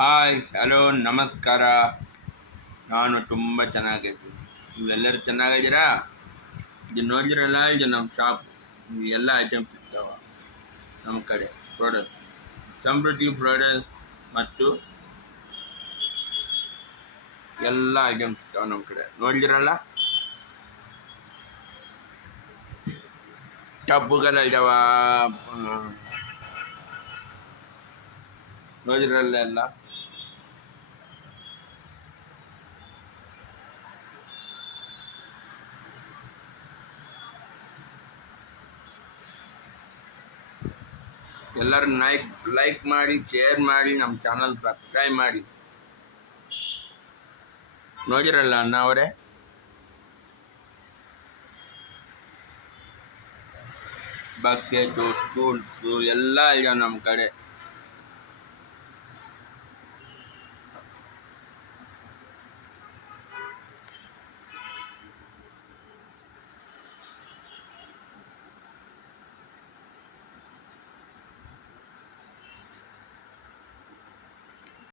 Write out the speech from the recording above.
Hi hello ನಮಸ್ಕಾರ. ನಾನು ತುಂಬ ಚೆನ್ನಾಗಿದ್ದೀನಿ. ನೀವೆಲ್ಲರೂ ಚೆನ್ನಾಗಿದ್ದೀರಾ? ಇದು ನೋಡಿದ್ರಲ್ಲ, ಇದು ನಮ್ಮ ಶಾಪ್. ಎಲ್ಲ ಐಟಮ್ಸ್ ಸಿಗ್ತಾವ ನಮ್ಮ ಕಡೆ. ಪ್ರಾಡಕ್ಟ್ ಸಮೃದ್ಧಿ ಪ್ರಾಡಕ್ಟ್ಸ್ ಮತ್ತು ಎಲ್ಲ ಐಟಮ್ಸ್ ಸಿಗ್ತಾವ ನಮ್ಮ ಕಡೆ. ನೋಡಿದ್ರಲ್ಲ, ಟಬ್ಬುಗಳಿದಾವ. ನೋಡಿದ್ರಲ್ಲ ಎಲ್ಲ. ಎಲ್ಲರೂ ಲೈಕ್ ಮಾಡಿ, ಶೇರ್ ಮಾಡಿ, ನಮ್ಮ ಚಾನಲ್ ಸಬ್ಸ್ಕ್ರೈಬ್ ಮಾಡಿ. ನೋಡಿರಲ್ಲ ಅಣ್ಣ ಅವರೇ, ಬಕೆಟು ಟೂಲ್ಸು ಎಲ್ಲ ಇದೆ ನಮ್ಮ ಕಡೆ.